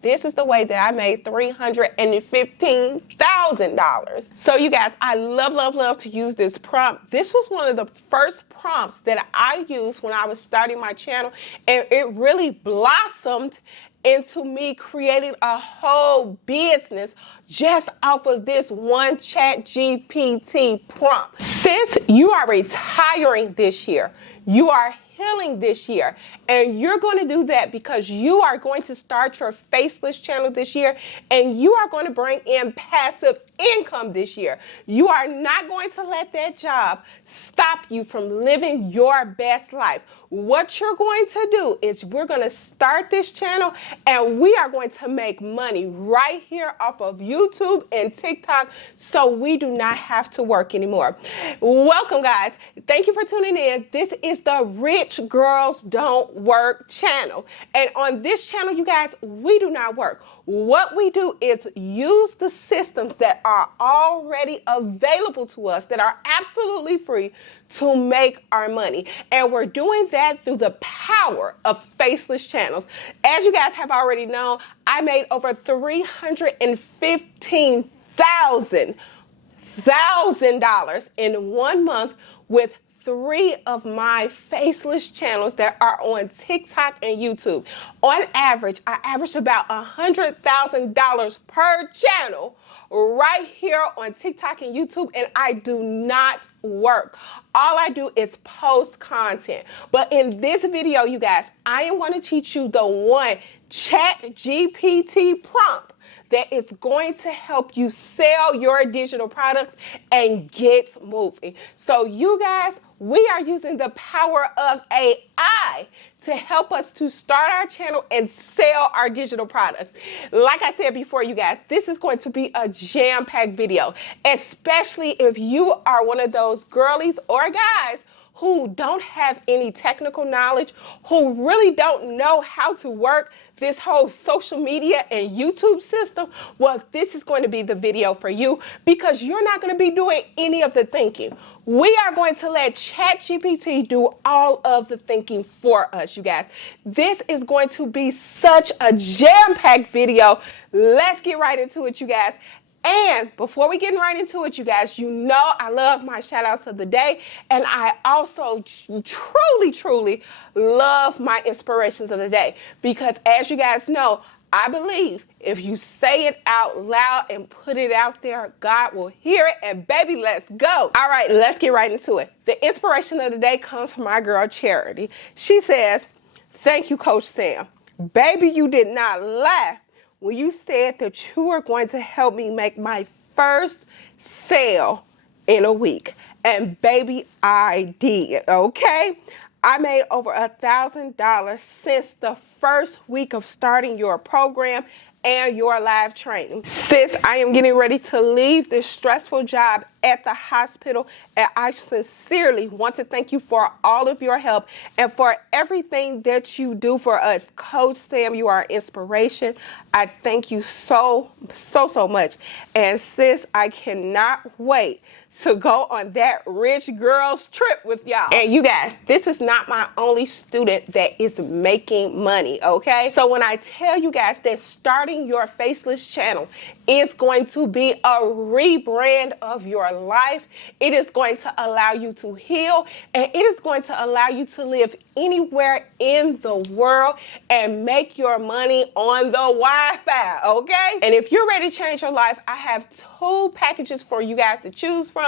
This is the way that I made $315,000. So you guys, I love to use this prompt. This was one of the first prompts that I used when I was starting my channel, and it really blossomed into me creating a whole business just off of this one ChatGPT prompt. Since you are retiring this year, you are healing this year, and you're going to do that because you are going to start your Faceless channel this year, and you are going to bring in passive income this year. You are not going to let that job stop you from living your best life. What you're going to do is we're going to start this channel, and we are going to make money right here off of YouTube and TikTok, so we do not have to work anymore. Welcome, guys. Thank you for tuning in. This is the Rich Girls Don't Work channel, and on this channel, you guys, we do not work. What we do is use the systems that are already available to us, that are absolutely free, to make our money. And we're doing that through the power of Faceless channels. As you guys have already known, I made over $315,000 in 1 month with 3 of my Faceless channels that are on TikTok and YouTube. On average, I average about $100,000 per channel right here on TikTok and YouTube, and I do not work. All I do is post content. But in this video, you guys, I am going to teach you the one ChatGPT prompt that is going to help you sell your digital products and get moving. So you guys, we are using the power of AI to help us to start our channel and sell our digital products. Like I said before, you guys, this is going to be a jam-packed video, especially if you are one of those girlies or guys who don't have any technical knowledge, who really don't know how to work this whole social media and YouTube system. Well, this is going to be the video for you, because you're not going to be doing any of the thinking. We are going to let ChatGPT do all of the thinking for us, you guys. This is going to be such a jam-packed video. Let's get right into it, you guys. And before we get right into it, you guys, you know I love my shout outs of the day. And I also truly love my inspirations of the day. Because as you guys know, I believe if you say it out loud and put it out there, God will hear it. And baby, let's go. All right, let's get right into it. The inspiration of the day comes from my girl, Charity. She says, "Thank you, Coach Sam. Baby, you did not lie when you said that you were going to help me make my first sale in a week." And baby, I did, okay? I made over $1,000 since the first week of starting your program and your live training. Sis, I am getting ready to leave this stressful job at the hospital, and I sincerely want to thank you for all of your help and for everything that you do for us. Coach Sam, you are an inspiration. I thank you so much. And sis, I cannot wait to go on that rich girls trip with y'all. And you guys, this is not my only student that is making money, okay? So when I tell you guys that starting your Faceless channel is going to be a rebrand of your life, it is going to allow you to heal, and it is going to allow you to live anywhere in the world and make your money on the Wi-Fi, okay? And if you're ready to change your life, I have 2 packages for you guys to choose from.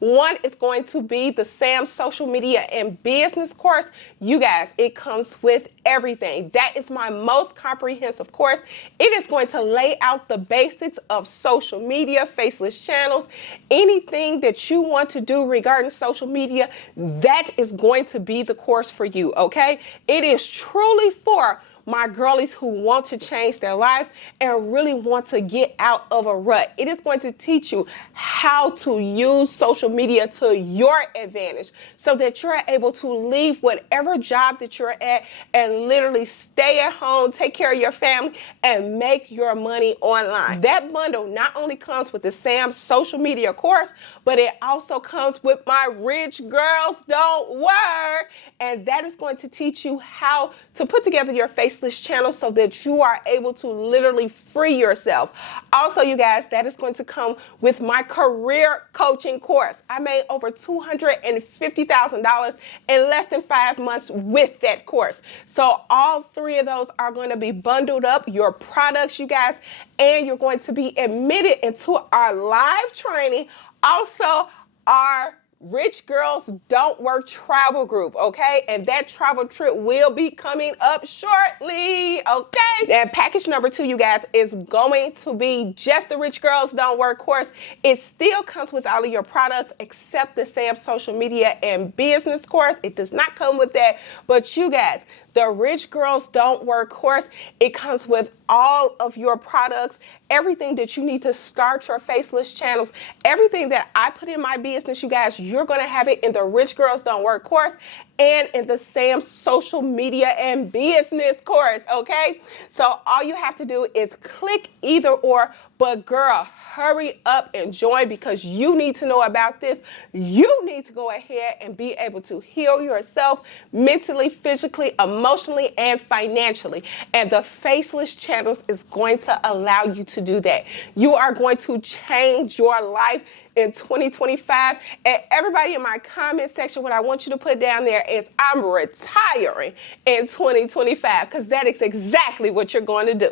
One is going to be the Sam Social Media and Business course. You guys, it comes with everything. That is my most comprehensive course. It is going to lay out the basics of social media, Faceless channels, anything that you want to do regarding social media. That is going to be the course for you, okay? It is truly for my girlies who want to change their lives and really want to get out of a rut. It is going to teach you how to use social media to your advantage so that you're able to leave whatever job that you're at and literally stay at home, take care of your family, and make your money online. That bundle not only comes with the Sam Social Media course, but it also comes with my Rich Girls Don't Work. And that is going to teach you how to put together your face Faceless channel so that you are able to literally free yourself. Also, you guys, that is going to come with my career coaching course. I made over $250,000 in less than 5 months with that course. So all three of those are going to be bundled up, your products, you guys, and you're going to be admitted into our live training. Also, our Rich Girls Don't Work travel group, okay? And that travel trip will be coming up shortly, okay? And package number 2, you guys, is going to be just the Rich Girls Don't Work course. It still comes with all of your products except the Sam social media and business course. It does not come with that. But you guys, the Rich Girls Don't Work course, it comes with all of your products, everything that you need to start your Faceless channels, everything that I put in my business, you guys, you're going to have it in the Rich Girls Don't Work course and in the Sam social media and business course, okay? So all you have to do is click either or, but girl, hurry up and join because you need to know about this. You need to go ahead and be able to heal yourself mentally, physically, emotionally, and financially. And the Faceless channels is going to allow you to do that. You are going to change your life in 2025. And everybody in my comment section, what I want you to put down there is I'm retiring in 2025 because that is exactly what you're going to do.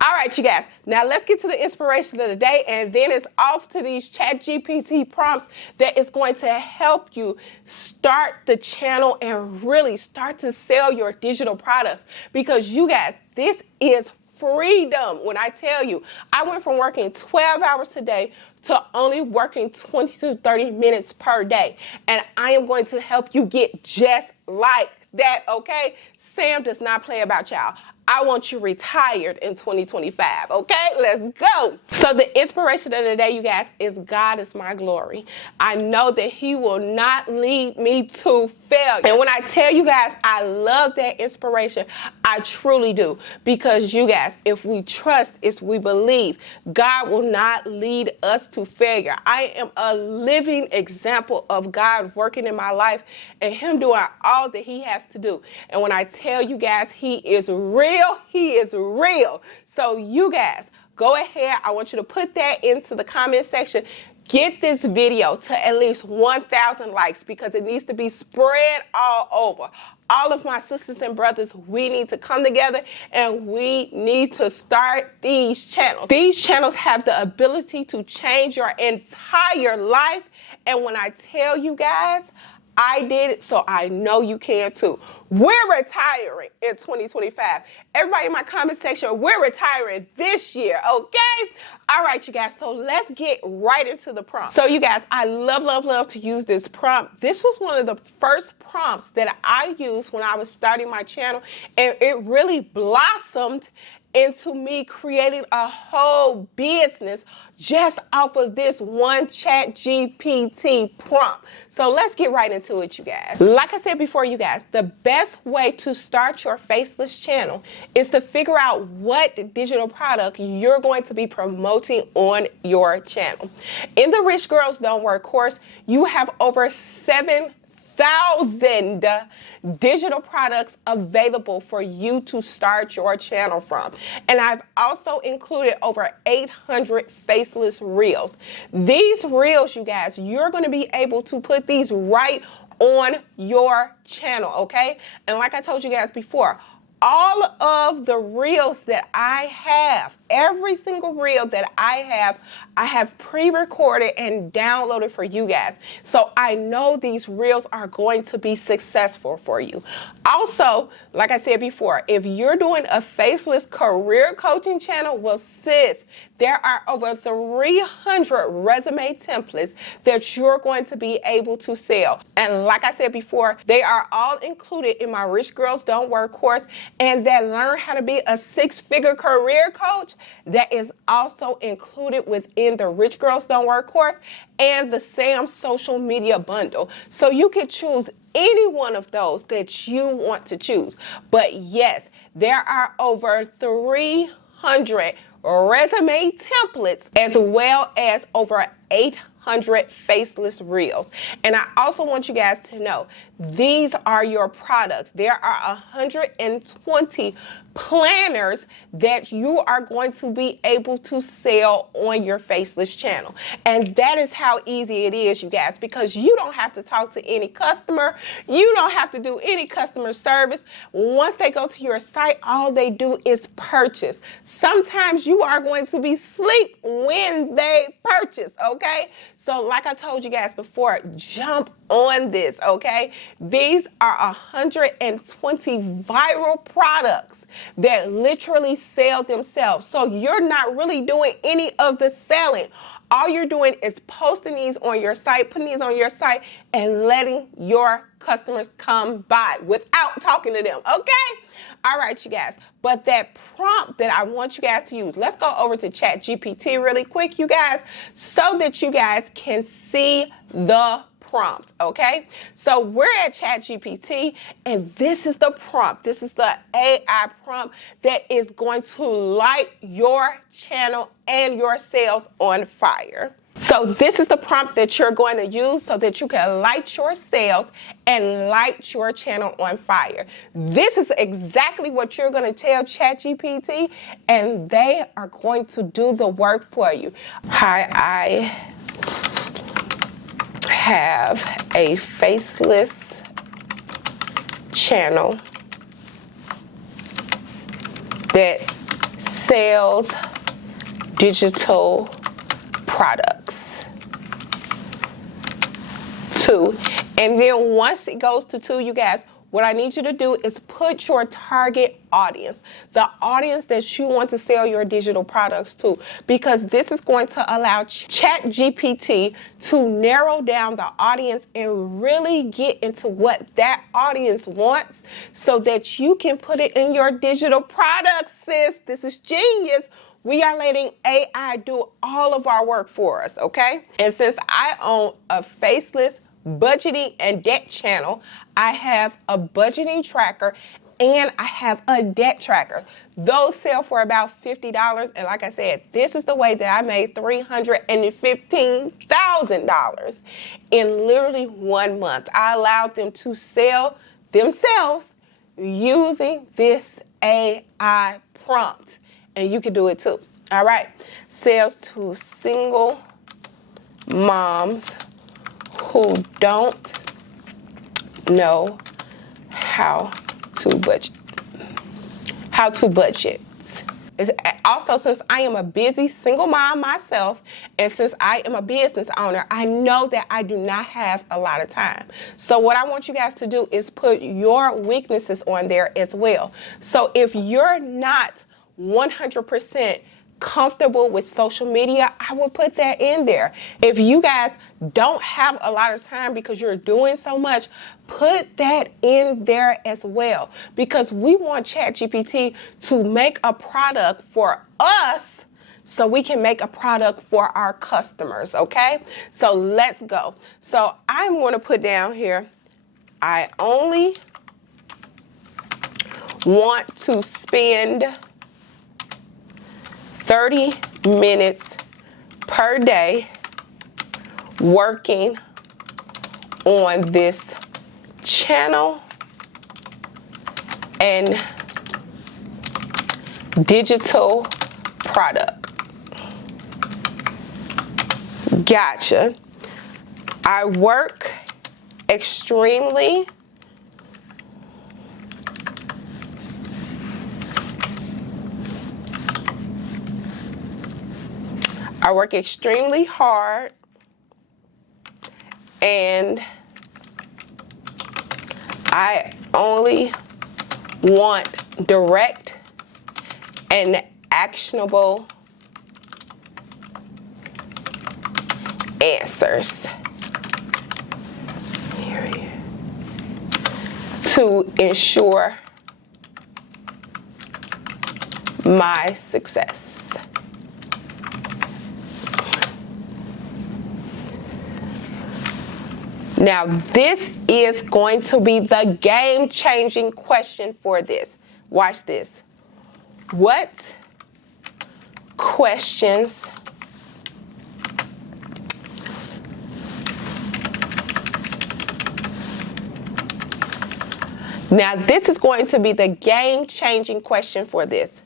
All right, you guys, now let's get to the inspiration of the day, and then it's off to these ChatGPT prompts that is going to help you start the channel and really start to sell your digital products because you guys, this is freedom. When I tell you, I went from working 12 hours a day to only working 20 to 30 minutes per day. And I am going to help you get just like that, okay? Sam does not play about y'all. I want you retired in 2025, okay? Let's go. So the inspiration of the day, you guys, is God is my glory. I know that he will not lead me to failure. And when I tell you guys, I love that inspiration, I truly do. Because you guys, if we trust, if we believe, God will not lead us to failure. I am a living example of God working in my life and him doing all that he has to do. And when I tell you guys, he is real. He is real. So you guys, go ahead. I want you to put that into the comment section. Get this video to at least 1,000 likes because it needs to be spread all over. All of my sisters and brothers, we need to come together and we need to start these channels. These channels have the ability to change your entire life. And when I tell you guys, I did it, so I know you can too. We're retiring in 2025. Everybody in my comment section, we're retiring this year, okay? All right, you guys, so let's get right into the prompt. So you guys, I love to use this prompt. This was one of the first prompts that I used when I was starting my channel, and it really blossomed into me creating a whole business just off of this one ChatGPT prompt. So let's get right into it, you guys. Like I said before, you guys, the best way to start your Faceless channel is to figure out what digital product you're going to be promoting on your channel. In the Rich Girls Don't Work course, you have over 7,000 digital products available for you to start your channel from. And I've also included over 800 Faceless reels. These reels, you guys, you're going to be able to put these right on your channel, okay? And like I told you guys before, all of the reels that I have, every single reel that I have pre-recorded and downloaded for you guys. So I know these reels are going to be successful for you. Also, like I said before, if you're doing a Faceless career coaching channel, well, sis, there are over 300 resume templates that you're going to be able to sell. And like I said before, they are all included in my Rich Girls Don't Work course, and that learn how to be a 6-figure career coach, that is also included within the Rich Girls Don't Work course and the Sam social media bundle. So you can choose any one of those that you want to choose. But yes, there are over 300 resume templates as well as over 800 faceless reels. And I also want you guys to know, these are your products. There are 120 planners that you are going to be able to sell on your Faceless channel. And that is how easy it is, you guys, because you don't have to talk to any customer. You don't have to do any customer service. Once they go to your site, all they do is purchase. Sometimes you are going to be asleep when they purchase, okay? So like I told you guys before, jump on this, okay? These are 120 viral products that literally sell themselves. So you're not really doing any of the selling. All you're doing is posting these on your site, putting these on your site, and letting your customers come by without talking to them, okay? All right, you guys. But that prompt that I want you guys to use, let's go over to ChatGPT really quick, you guys, so that you guys can see the prompt, okay? So we're at ChatGPT, and this is the prompt. This is the AI prompt that is going to light your channel and your sales on fire. So this is the prompt that you're going to use so that you can light your sales and light your channel on fire. This is exactly what you're going to tell ChatGPT, and they are going to do the work for you. Hi, I have a faceless channel that sells digital products. 2. And then once it goes to 2, you guys, what I need you to do is put your target audience, the audience that you want to sell your digital products to, because this is going to allow ChatGPT to narrow down the audience and really get into what that audience wants so that you can put it in your digital products, sis. This is genius. We are letting AI do all of our work for us, okay? And since I own a Faceless budgeting and debt channel, I have a budgeting tracker and I have a debt tracker. Those sell for about $50. And like I said, this is the way that I made $315,000 in literally 1 month. I allowed them to sell themselves using this AI prompt. And you can do it too. All right. Sales to single moms who don't know how to budget. It's also, since I am a busy single mom myself, and since I am a business owner, I know that I do not have a lot of time. So what I want you guys to do is put your weaknesses on there as well. So if you're not 100% comfortable with social media, I will put that in there. If you guys don't have a lot of time because you're doing so much, put that in there as well, because we want ChatGPT to make a product for us so we can make a product for our customers, okay? So let's go. So I'm going to put down here, I only want to spend 30 minutes per day working on this channel and digital product. Gotcha. I work extremely hard and I only want direct and actionable answers to ensure my success. Now, this is going to be the game-changing question for this. Watch this. What questions Now, this is going to be the game-changing question for this.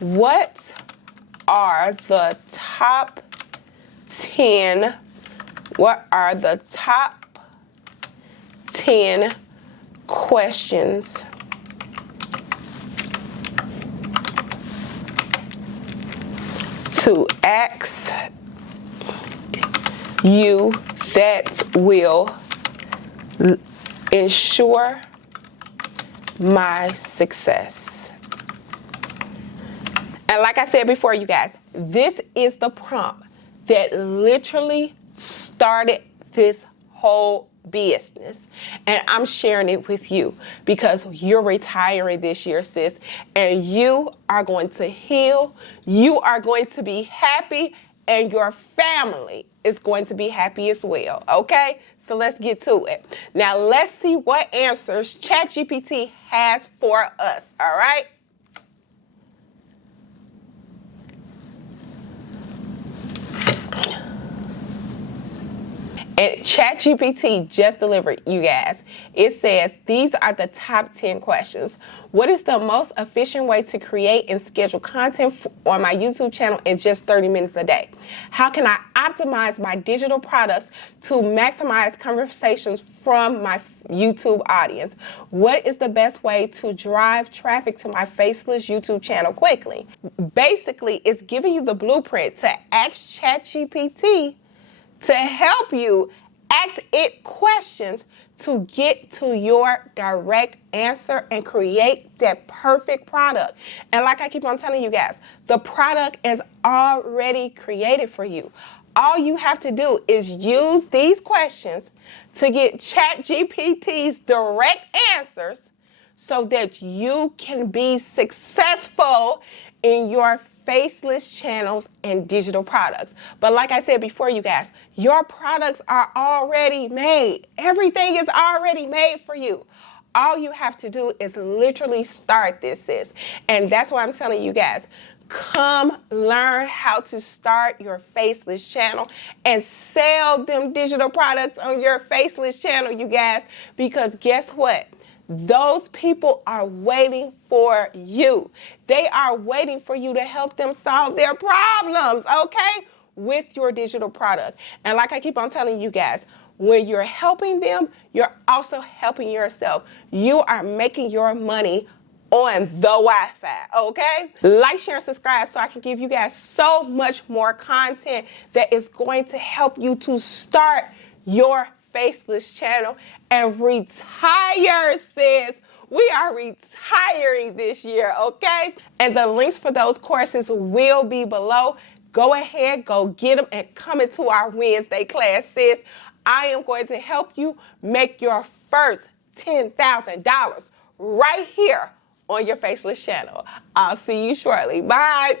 What are the top 10 questions to ask you that will ensure my success? And like I said before, you guys, this is the prompt that literally started this whole business. And I'm sharing it with you because you're retiring this year, sis, and you are going to heal. You are going to be happy, and your family is going to be happy as well, okay? So let's get to it. Now, let's see what answers ChatGPT has for us, all right? And ChatGPT just delivered, you guys. It says, these are the top 10 questions. What is the most efficient way to create and schedule content on my YouTube channel in just 30 minutes a day? How can I optimize my digital products to maximize conversations from my YouTube audience? What is the best way to drive traffic to my Faceless YouTube channel quickly? Basically, it's giving you the blueprint to ask ChatGPT to help you ask it questions to get to your direct answer and create that perfect product. And like I keep on telling you guys, the product is already created for you. All you have to do is use these questions to get ChatGPT's direct answers so that you can be successful in your Faceless channels and digital products. But like I said before, you guys, your products are already made. Everything is already made for you. All you have to do is literally start this, sis. And that's why I'm telling you guys, come learn how to start your Faceless channel and sell them digital products on your Faceless channel, you guys, because guess what? Those people are waiting for you. They are waiting for you to help them solve their problems, okay, with your digital product. And like I keep on telling you guys, when you're helping them, you're also helping yourself. You are making your money on the Wi-Fi, okay? Like, share, and subscribe so I can give you guys so much more content that is going to help you to start your Faceless channel and retire, sis. We are retiring this year, okay? And the links for those courses will be below. Go ahead, go get them, and come into our Wednesday class, sis. I am going to help you make your first $10,000 right here on your Faceless channel. I'll see you shortly. Bye.